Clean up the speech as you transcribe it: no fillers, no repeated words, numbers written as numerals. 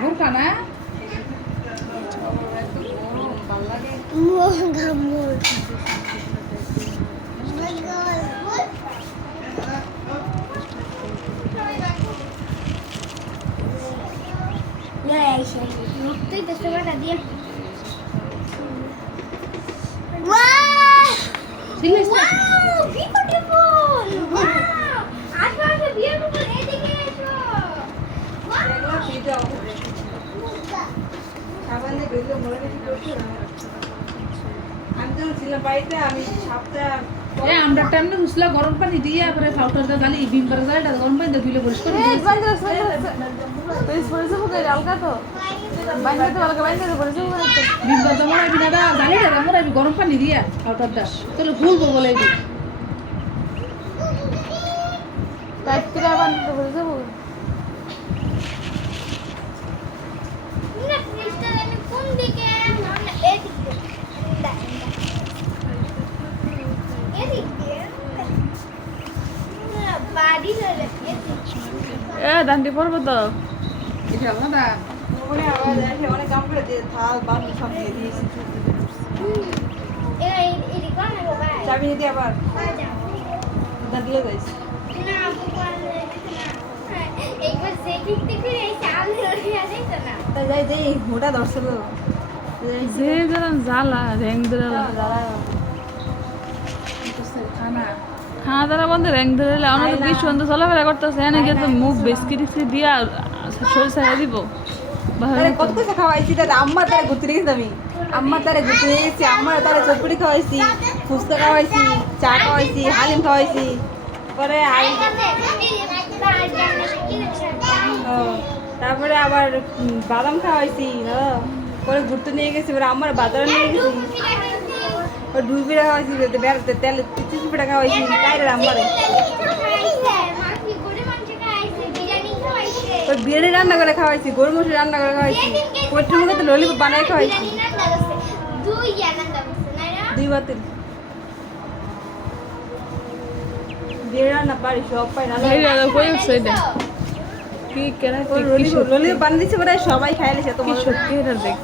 বোরকা না আমরা টাইমে মুসলা গরম পানি দিয়ে পরে পাউডারটা ঢালি ভিমবার জালটা গরম পানি দিয়ে ধুলে পরিষ্কার করে দিই ভিমবার তো মরাই বিনা দা ঢালি দা মরাই গরম পানি দিয়া পাউডারটা তাহলে ভুলবো বলে দিই টাইট করে বানাতে বলে দেবো দান্ডি পড়বো তো মোটা দর্শক যে যারা জ্বালা র্যাং ধরে খানা দ্বারা বন্ধ র্যাং ধরে অনেক কি সুন্দর চলাফেরা করতেছে এনে গিয়ে তো মুখ বেসকি টিসকি দিয়া শরীর ছাড়া দিব কত কিছু খাওয়াইছি তার আম্মার তারা ঘুরতে গেছি আমি আম্মার তারা ঘুরতে গেছি আমার তারা চটপটি খাওয়াইছি ফুচকা খাওয়াইছি চা খাওয়াইছি হালিম খাওয়াইছি পরে তারপরে আবার বাদাম খাওয়াইছি পরে ঘুরতে নিয়ে গেছি এবার আমার বাজারে নিয়ে গেছি দুই পিঠা খাওয়াইছি বেড়াতে তেল 30 পিঠা খাওয়াইছি তাই রে আমার বিরিয়ানি রান্না করে খাওয়াইছি গরু মশলা রান্না করে খাওয়াইছি পোট্রির মুখে তো ললিপপ বানাই খাওয়াইছি 2 বাতিল বিরিয়ানি রান্না পারি সব পাই না কি কেন ললিপপ বানিয়ে দিচ্ছে সবাই খাই নিছে তোমার সত্যি এটা দেখ